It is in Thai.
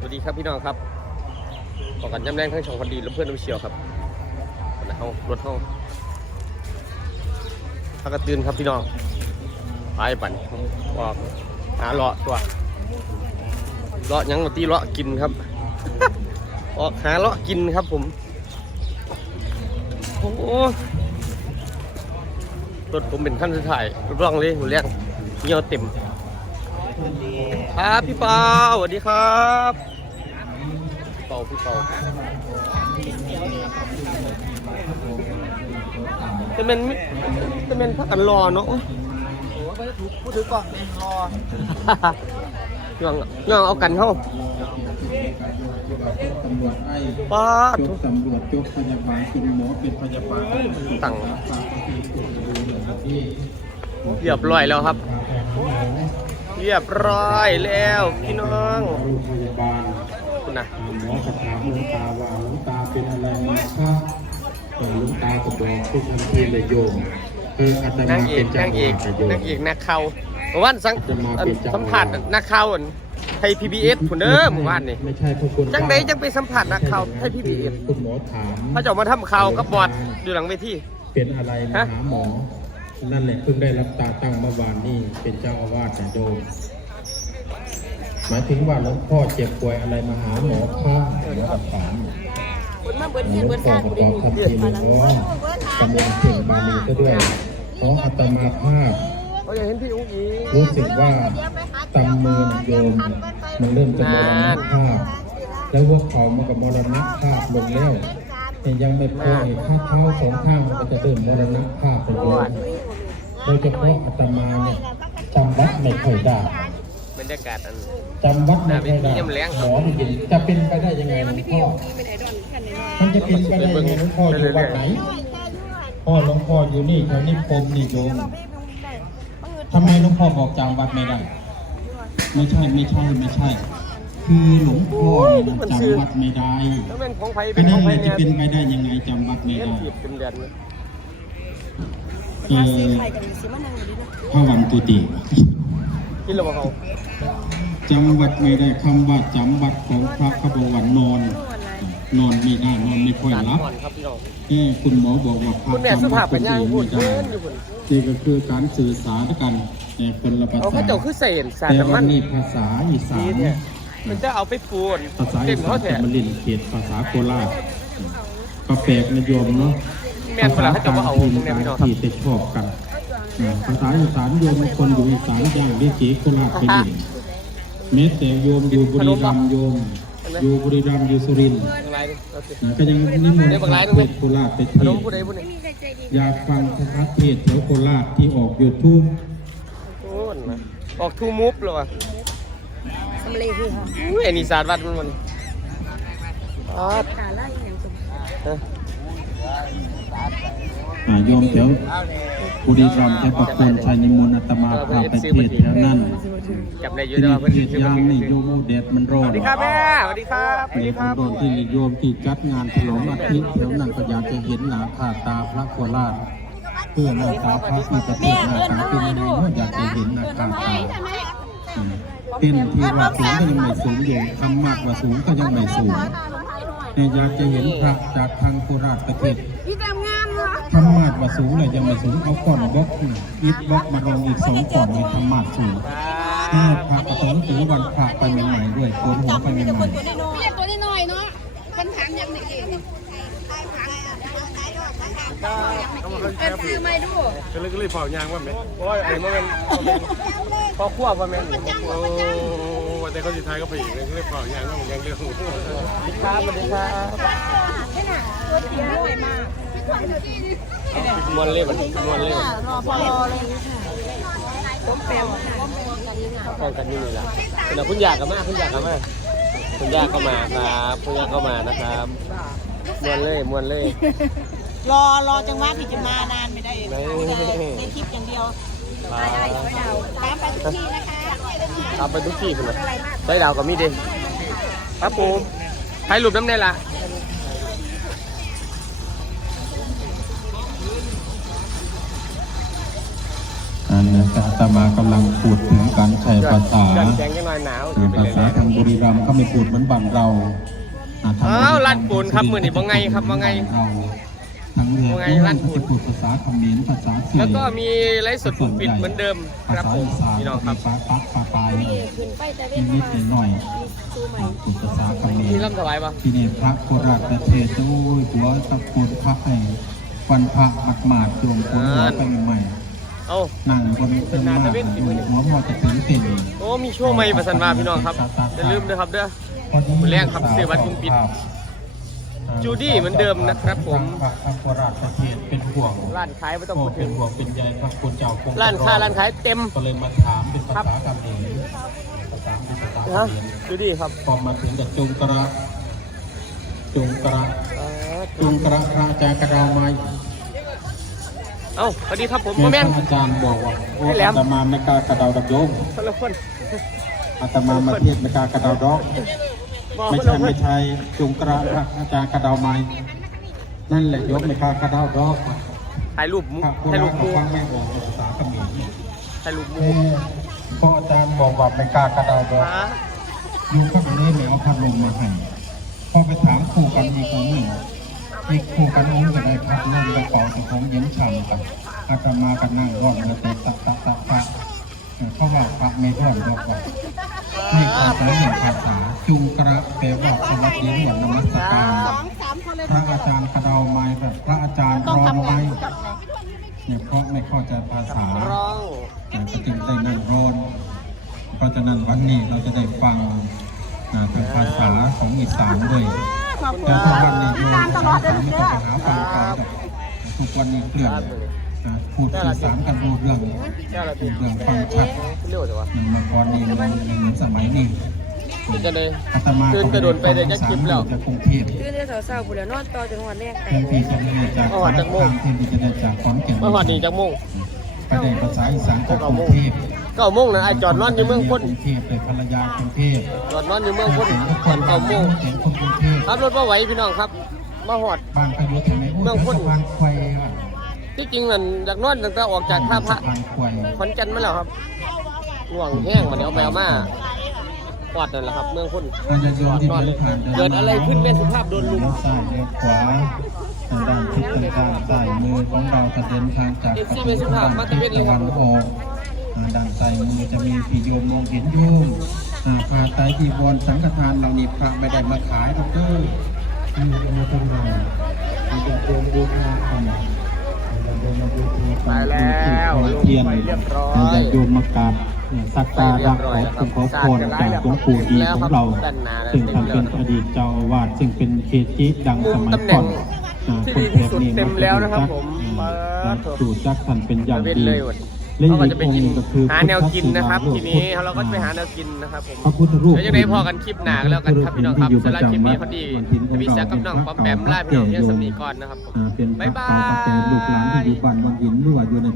สวัสดีครับพี่น้องครับขอกันย้ำแรงทั้งช่องคนดีและเพื่อนน้ำเชียวครับนะเอารถเข้าพากระตื่นครับพี่น้องไปปั่นออกหาเลาะตัวเลาะยังมาตีเลาะกินครับออกหาเลาะกินครับผมโอ้โหรถผมเป็นขั้นสุดท้ายร่องเลยหัวเรียงเงี้ยวเต็ม ครับพี่เปาสวัสดีครับพี่เปาพี่เปาแต่มันไม่แต่มันพักกันรอเนาะโอ้ไม่ได้ถูกพูดถึงก่อนเองรอเงาเงาเอากันเข้าตำรวจไอ้ป้าดยกตำรวจยกพยาบาลคุณหมอเป็นพยาบาลตั้งที่เรียบร้อยแล้วครับ เรียบร้อยแล้วพี่น้องโรงพยาบาลคุณนะหมอก็ถามหลวงตาว่าหลวงตาเป็นอะไรมาครับเออหลวงตาก็บอกทุกทันทีเลยโยมคืออาตนางมาเอเป็กนเจ้านางเอกวาดโยมนางเอกนักข่าวเมื่อวานสังอันสัมผัสนักข่าวอันไทยพีบีเอสคุณเด้อเมื่อวานนี่ ไม่ใช่ทุกคนจังไดจังไปสัมผัสนักข่าวไทยพีบีเอสคุณหมอถาม พระเจ้ามาทำข่าวกับบอดอยู่หลังเวที เป็นอะไรมาหาหมอ นั่นแหละเพิ่งได้รับตาตั้งเมื่อวานนี้เป็นเจ้าอาวาสแต่โดมหมายถึงว่าหลวงพ่อเจ็บป่วยอะไรมาหาหมอพระหมอกับถามคนมาเบิดหลเงินวงพ่อชาติประกอบหนึ่งคำทีหลวงพ่อกำลังเก่งบาลีซะด้วยเพราะอาตมาภาพเขารู้สึกว่าตำมือโยมมันเริ่มจะมรณภาพ แล้วพวกเขามากับมรณภาพลงแล้วแต่ยังไม่พออีกข้าเท้าสองข้างมันก็จะเริ่มมรณภาพไปโยม ดยเฉพาะอาตมาเนี่ยจำวัดไม่ค่อยได้บรรยากาศอัน จำวัดไม่ค่อยได้เยี่ยมแรงหมอได้ยินจะเป็นไปได้ยังไงหลวงพ่อมันจะเป็นไปได้ยังไงหลวงพ่ออยู่วัดไหนพ่อหลวงพ่ออยู่นี่แถวนี้พรมนี่โยมทำไมหลวงพ่อบอกจำวัดไม่ได้ไม่ใช่ไม่ใช่ไม่ใช่ คือหลวงพ่อนี่นะจำวัดไม่ได้แล้วเป็นของไผก็เป็นขนั่อนงแหไผละจะเนี่ยเป็นไปได้ยังไงจำวัดไม่เลี้ยงได้ผิด เป็นเดือนเลยเออพระวันตุติกินแล้วบ่เขาจำวัดไม่ได้คำว่าจำวัดของพระเขาบอกว่านอน นอนไม่ได้นอนไม่ค่อยการรับผ่อนครับพี่น้อง เอ้คุณหมอบอกว่าพระคุณแม่สุจำภาวัพดเป็นย่างพูไม่ดได้เพื่อนอยู่คุณนี่ก็คือการสื่อสารกันในคนละภาเอาษาเขาเจ้าคือเศษสารแต่น้ำมัวันนนี้ภาษาอีสาดีน เนี่ย มันจะเอาไปปูนภาษาเต็อีมสาเขานแท้จะมาเลินเขตภาษาโคราชก็แปลกนะโยมเนาะแม่นเวลาเขาจะมาเอาภตรงษเนี้ยพี่น้อง ที่จะชอบกันอ่าภาษาอีสานโยมคนอยู่อีสานย่างวิจีโคราชไปนี่แม้แต่โยมอยู่บุรีรัมย์โยม อยู่บุรีรัมย์อยู่สุรินทร์อะไรดิเอาสินะก็ยังนิมนต์เดี๋ยวบักหลายหนึ่งไปไหมโคราชไปขเทนศมผู้ใดผู้หนึ่งอยากฟังพระเทศน์แถวโคราชที่ออกยูทูบโอ้นนะออกทูมูฟเลยวะสำเร็จคือค่ะอุ้ยอันนี้ศาสตร์วัดมันมันอ๋อการไล่อย่างสมฮะอ่าโยมแถวบุรีรัมย์แถวปักตนชัยนิมนต์อาตมาพาไปเทศน์แถวนั้นจับได้อที่ยู่แต่นี่ว่าเพิ่นเทศน์ซื้อมายามนี่โยมแดดมันร้อสนวัสดีครับแม่สวัสดีครับสวัสมีดีคครับโดนที่นิยมที่จัดงานฉลองอาทิตย์แถวนั้นก็อยากจะเห็นหนาขาตาพระโคราชเพื่อหน้าตาพระที่ประเทศหน้าตาเป็นยังไงก็อยากจะเห็นหน้าตาตาอืมเป็นที่ว่าสูงก็ยังไม่สูงอยู่คำมากว่าสูงก็ยังไม่สูงแต่อยากจะเห็นพระจากทางโคราชประเทศ พี่แตงาม ธรรมาดว่าสูงเลยยังไม่สูงเอาก่อนบล็อกอิฐบล็อกมาลงอีกสองก่อนในธรรมาดสูงถ้าพระประสงค์ถึงวันพระไปใหม่ๆด้วยโกนหัวไปใหม่พี่เล็กตัวน้อยเนาะเป็นถามยังไงเองไปซื้อไม่ดูก็เลยก็เลยเผายางว่าแม่โอ้ยไอ้มันเป็นพอขั้วว่าแม่ ว่าแต่เขาสิทายก็ไปอีกเลยก็เลยเผายางว่ามันยังเร็วสวัสดีครับสวัสดีครับมวนเล่บัดมวนเล่บัดรอพอรอเลยผมแปลวป้องกันนี่นี่แหละเดี๋ยวคุณยากกับมาคุณยากกับมาคุณยากก็มาครับคุณยากก็มานะครับมวนเล่มวนเล่รอรอจังหวะที่จะมานานไม่ได้เลยในคลิปอย่างเดียวได้ได้ตามไปทุกที่นะคะ ตามไปทุกที่คุณเลยได้ดาวกับมีเด้ครับผมถ่ายรูปน้ำแน่ละอันนะกแต่อาตมากำลังพูดถึงการใช้ภาษาเดือนแจงยังน้อยหนาวอ่าภาษาทางบุรีรัมย์เขาไม่พูดเหมือนบ้านเราอ่าทางอ้าวลาดปูนครับมื้อนี้บ่ไงครับบ่ไง เราทางเหนือบ่ไงด้วลายดปูนจะพูดภาษาเขมรภาษาเขมรแล้วก็มีไลฟ์สดกลุ่มปิดเหมือนเดิมครับผมพี่น้องครับปลาปักปลาปลายขึ้นไปแต่เว้นนิดมาๆหน่อยตู้ใหม่ๆพูดภาษาเขมมีรลำถวายปะที่นี่พระโคราชประเทศโอ้ยหัวตะปูนพระไอ้วันพระหมัดหมาดๆโยมคนหัวไปใหม่เอ้าๆนั่งบนเส้นมากดูหัวหมอจะถึงติ่นโอ้มีช่วงใหม่ประสันมาพี่น้องครับอย่าลืมด้วยครับเด้อมื้อแรกครับซื้อบัตรกลุ่มปิด จูดี้เหมือนเดิมนะครับผมพระโคราชประเทศเป็นห่วงร้านขายไม่ต้องพูดเป็ถึนงห่วงเป็นใยพระคุณเจ้าคงร้านค้าร้านขายเต็มก็เลยมาถามเป็นภาษาเขมรภาษาเป็นภาษาเขฮะมรจูดี้ครับพอมาถึงกับจุงกระจุงกระจุงกระพระอาจารย์กระดาไม้เอ้าสวัสดีครับผมแม่อแม่นอาจารย์บอกว่าโอ้ให้แหลอามตมาไม่กล้ากระเดาดับโยมคนละคนอาตมามาเทียบไม่กล้ากระเดาดอก ไม่คนใช่ละคไม่นใช่จุงกระพระอาจารย์กระเดาไม้นั่นแหละโยมไม่กล้ากระเดาดอกถ่ายรูปมุพระโบถ่ายรารูณปหมูฟังไม่ออกภาษาเขมรถ่ายรูปหมูเอ้พออาจารย์บอกว่าไม่กล้ากระเดาดอกฮะอยู่ข้างนี้ไม่เอาพัดลมมาให้พอไปถามครูกันอีกคนหนึ่งอีกครูกันองค์ก็ได้พัดลมกระเป๋าเจ้าของเย็นฉ่ำกันอาตมากันนั่งร้อนเงือเตะตะตะตะตะเขาว่าพระไม่ร้อนดอกว่า นี่ภาษาหนึ่งภาษาจุงกระแปลว่าสวัสดีหวนนมัสการสองสามคนเลยพระอาจารย์กระเดาไม้แบบพระอาจารย์รอไม้เนี่ยเพราะไม่เข้าใจภาษาร้องเนี่ยก็จึงได้นั่งร้อนเพราะฉะนั้นวันนี้เราจะได้ฟังอ่าเป็นภาษาของอีสานด้วยขอบคุณแต่ถ้าวันนี้โยมตามตลอดเลยไม่เด้ต้องอไปหาฟังไกลหรอกทุกวันนี้เครื่อง อ่าพูดสื่อสารกันรู้เรื่องแก้วละรู้ตีเรื่องฟังชัดเร็วจังวะมันมาก่อนนี้มันไม่เหมือนสมัยนี้เดี๋ยวจะเลยอาตมาเดินกระโดดไปเดี๋ยวจะคลิปแล้วจากกรุงเทพคือได้สาวๆบุรีนอนต่อจนวันแรกเพื่อที่จะได้จากมาหอดจากโมงทางที่จะได้จากขอนแก่นมาหอดนี่จากโมงไปได้ภาษาอีสานจากกรุงเทพเก้าโมงนะไอ้จอดนอนอยู่เมืองพ้นกรุงเทพเลยภรรยากรุงเทพจอดนอนอยู่เมืองพ้นเสียงทุกคก่อนนเก้าโมงเสียงคนกรุงเทพขับรถมาไหวพี่น้องครับมาหอดบ้านเขาอยู่ที่ไหนเมืองพ้นสะพานควายอะที่ จริงนั่นอยากนอนตั้งแต่ออกจากท่าพระสะพานควายขอนแก่นมาแล้วครับห่วงแห้งมาเดี๋ยวเอาไปเอามาปอดนั่นแหละครับ เมืองพ้นอาจจะโยมที่เดินผ่านเกิดอะไรขึ้นแม่สุภาพโดนลุมเลี้ยวซ้ายเลี้ยวขวาทางด้านทิศต่างๆซ้ายมือของเราจะเดินทางจากเอฟประซีตูแม่สุภาพมาตะเวนเลยตะครัวับนออกอ่าด้านซ้ายมือจะมีพี่โยมมองเห็นโยมอ่าผ้าไตรจีวรสังฆทานเรานี่พระไม่ได้มาขายดอกเด้อให้มาทำงานให้ญาติโยมบูชาธรรมให้ญาติโยมมาบูชาธรรม ไปแล้วลงเทียนไปเรียบร้อยให้ญาติโยมมากราบสักการะขอคุณขอพรจากหลวงปู่ดีของเรา ซึ่งท่านเป็นอดีตเจ้าอาวาสซึ่งเป็นเขจิดังสมัยก่อนอ่าที่คนดีแถที่บสุดนี้เต็มแล้วนะครับผมอ่าเปิดสูตรจักท่านเป็นอย่างเว้นดี เลยหมดและเขาอีก็กจะไปองค์กินหนึ่งก็คือหาแนวกินนะครับพุทธทีศินี้ลาเราก็จะไปหาแนวกินนะครับผมพระพุทธรูปเดี๋ยวจะได้พอกันคลิปหนาแล้วกันครับพี่น้องครับสำหรับคลิปนี้พอดีทวีศักดิ์กับน้องปอมแปมลาพี่น้องเพียงสำนีก่อนนะครับผมอ่าเป็นพบ๊ายระบาเก่าพระแก่ย